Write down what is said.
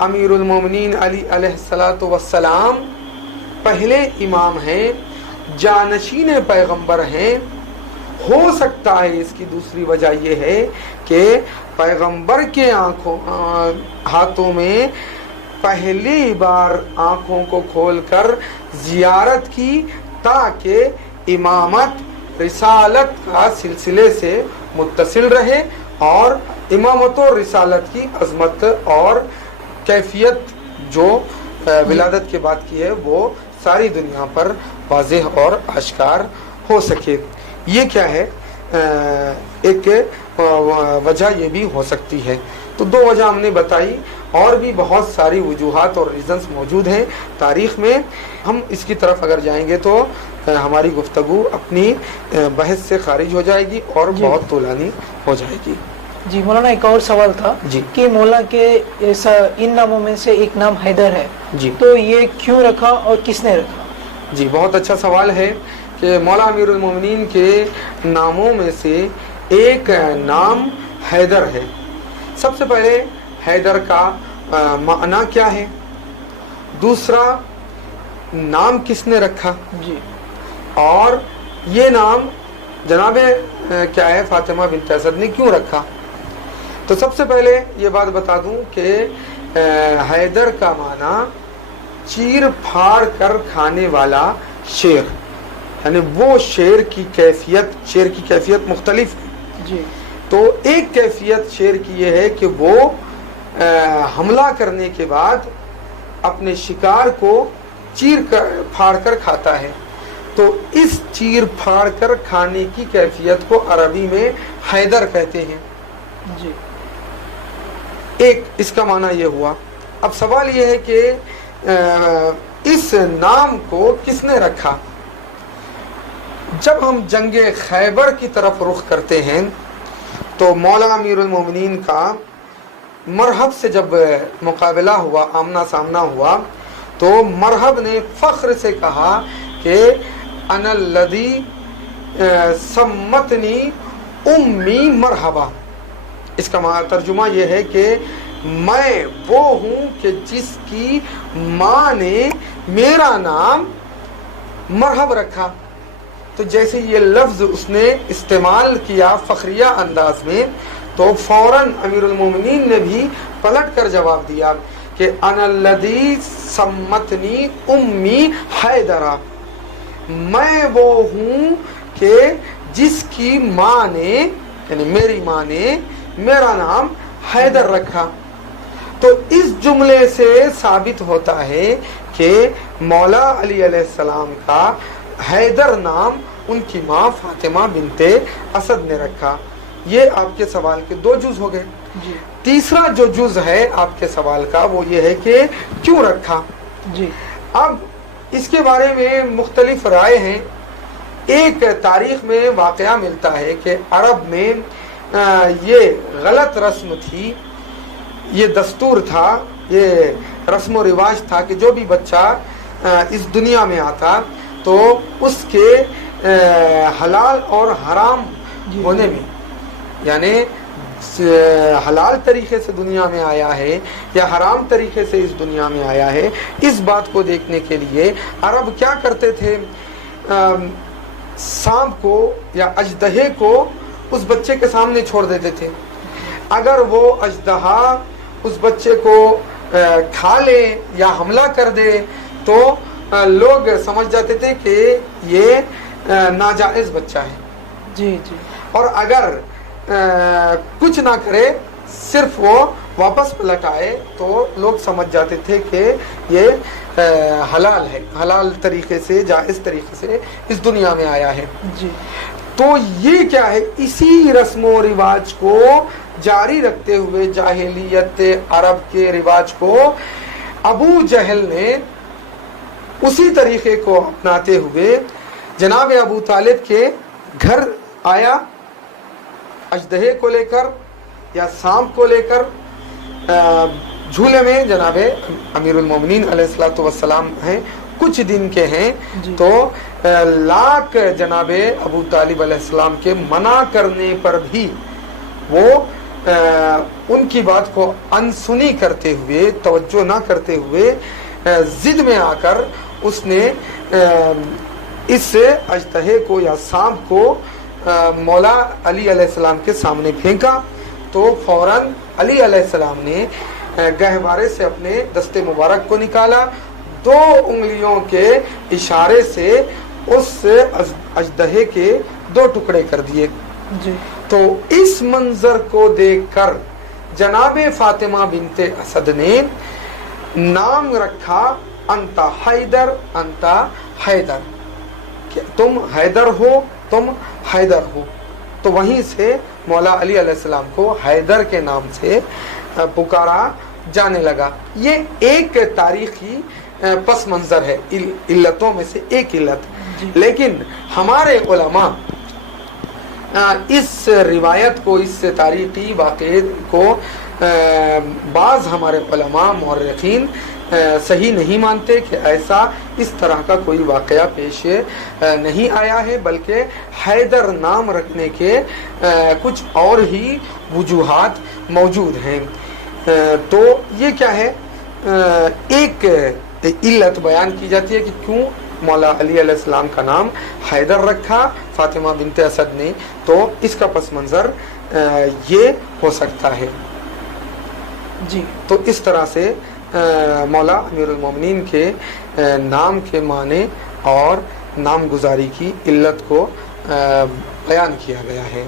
امیر المومنین علی علیہ الصلوۃ والسلام پہلے امام ہیں، جانشین پیغمبر ہیں۔ ہو سکتا ہے اس کی دوسری وجہ یہ ہے کہ پیغمبر کے ہاتھوں میں پہلی بار آنکھوں کو کھول کر زیارت کی تاکہ امامت رسالت کا سلسلے سے متصل رہے اور امامت و رسالت کی عظمت اور کیفیت جو ولادت کے بعد کی ہے وہ ساری دنیا پر واضح اور آشکار ہو سکے۔ یہ کیا ہے، ایک وجہ یہ بھی ہو سکتی ہے۔ تو دو وجہ ہم نے بتائی، اور بھی بہت ساری وجوہات اور ریزنز موجود ہیں تاریخ میں۔ ہم اس کی طرف اگر جائیں گے تو ہماری گفتگو اپنی بحث سے خارج ہو جائے گی اور بہت طولانی ہو جائے گی۔ جی مولانا، ایک اور سوال تھا کہ مولا کے ان ناموں میں سے ایک نام حیدر ہے، تو یہ کیوں رکھا اور کس نے رکھا؟ جی بہت اچھا سوال ہے کہ مولا امیر المومنین کے ناموں میں سے ایک نام حیدر ہے۔ سب سے پہلے حیدر کا معنی کیا ہے، دوسرا نام کس نے رکھا، اور یہ نام جناب کیا ہے فاطمہ بنت اسد نے کیوں رکھا۔ تو سب سے پہلے یہ بات بتا دوں کہ حیدر کا معنی چیر پھاڑ کر کھانے والا شیر، یعنی وہ شیر کی کیفیت مختلف ہے۔ تو ایک کیفیت شیر کی یہ ہے کہ وہ حملہ کرنے کے بعد اپنے شکار کو چیر پھاڑ کر کھاتا ہے، تو اس چیر پھاڑ کر کھانے کی کیفیت کو عربی میں حیدر کہتے ہیں۔ ایک اس کا معنی یہ ہوا۔ اب سوال یہ ہے کہ اس نام کو کس نے رکھا۔ جب ہم جنگ خیبر کی طرف رخ کرتے ہیں تو مولا امیر المومنین کا مرحب سے جب مقابلہ ہوا، آمنا سامنا ہوا، تو مرحب نے فخر سے کہا کہ انا الذی سمتنی امی مرحبا۔ اس کا ترجمہ یہ ہے کہ میں وہ ہوں کہ جس کی ماں نے میرا نام مرحب رکھا۔ تو جیسے یہ لفظ اس نے استعمال کیا فخریہ انداز میں، تو فوراً امیر المومنین نے بھی پلٹ کر جواب دیا کہ انا الذی سمتنی امی حیدرہ، میں وہ ہوں کہ جس کی ماں نے، یعنی میری ماں نے میرا نام حیدر رکھا۔ تو اس جملے سے ثابت ہوتا ہے کہ مولا علی علیہ السلام کا حیدر نام ان کی ماں فاطمہ بنت اسد نے رکھا۔ یہ آپ کے سوال کے دو جز ہو گئے۔ تیسرا جو جز ہے آپ کے سوال کا وہ یہ ہے کہ کیوں رکھا۔ اب اس کے بارے میں مختلف رائے ہیں۔ ایک تاریخ میں واقعہ ملتا ہے کہ عرب میں یہ غلط رسم تھی، یہ دستور تھا، یہ رسم و رواج تھا کہ جو بھی بچہ اس دنیا میں آتا تو اس کے حلال اور حرام ہونے میں، یعنی حلال طریقے سے دنیا میں آیا ہے یا حرام طریقے سے اس دنیا میں آیا ہے، اس بات کو دیکھنے کے لیے عرب کیا کرتے تھے، سانپ کو یا اژدہے کو اس بچے کے سامنے چھوڑ دیتے تھے۔ اگر وہ اژدہا اس بچے کو کھا لے یا حملہ کر دے تو لوگ سمجھ جاتے تھے کہ یہ ناجائز بچہ ہے۔ اور اگر کچھ نہ کرے، صرف وہ واپس پلٹ آئے، تو لوگ سمجھ جاتے تھے کہ یہ حلال ہے، حلال طریقے سے، جائز طریقے سے اس دنیا میں آیا ہے۔ تو یہ کیا ہے، اسی رسم و رواج کو جاری رکھتے ہوئے، جاہلیت عرب کے رواج کو ابو جہل نے اسی طریقے کو اپناتے ہوئے جناب ابو طالب کے گھر آیا، اژدہے کو لے کر یا سانپ کو لے کر۔ جھولے میں جناب امیر المومنین علیہ الصلوۃ والسلام ہیں، کچھ دن کے ہیں، تو لاکھ جناب ابو طالب علیہ السلام کے منع کرنے پر بھی وہ ان کی بات کو انسنی کرتے ہوئے، توجہ نہ کرتے ہوئے ضد میں آ کر اس نے اس اژدہے کو یا سانپ کو مولا علی علیہ السلام کے سامنے پھینکا، تو فوراً علی علیہ السلام نے گہوارے سے اپنے دستے مبارک کو نکالا، 2 انگلیوں کے اشارے سے اس اژدہے کے 2 ٹکڑے کر دیے. جی. تو اس منظر کو دیکھ کر جناب فاطمہ بنت اسد نے نام رکھا انت حیدر، انت حیدر، کہ تم حیدر ہو، تم حیدر ہو. تو وہیں سے مولا علی علیہ السلام کو حیدر کے نام سے پکارا جانے لگا. یہ ایک تاریخی پس منظر ہے، علتوں میں سے ایک علت. لیکن ہمارے علماء اس روایت کو، اس تاریخی واقعے کو بعض ہمارے علماء مورخین صحیح نہیں مانتے کہ ایسا اس طرح کا کوئی واقعہ پیش نہیں آیا ہے، بلکہ حیدر نام رکھنے کے کچھ اور ہی وجوہات موجود ہیں. تو یہ کیا ہے، ایک علت بیان کی جاتی ہے کہ کیوں مولا علی علیہ السلام کا نام حیدر رکھا فاطمہ بنت اسد نے، تو اس کا پس منظر یہ ہو سکتا ہے. جی. تو اس طرح سے مولا امیر المومنین کے نام کے معنی اور نام گزاری کی علت کو بیان کیا گیا ہے.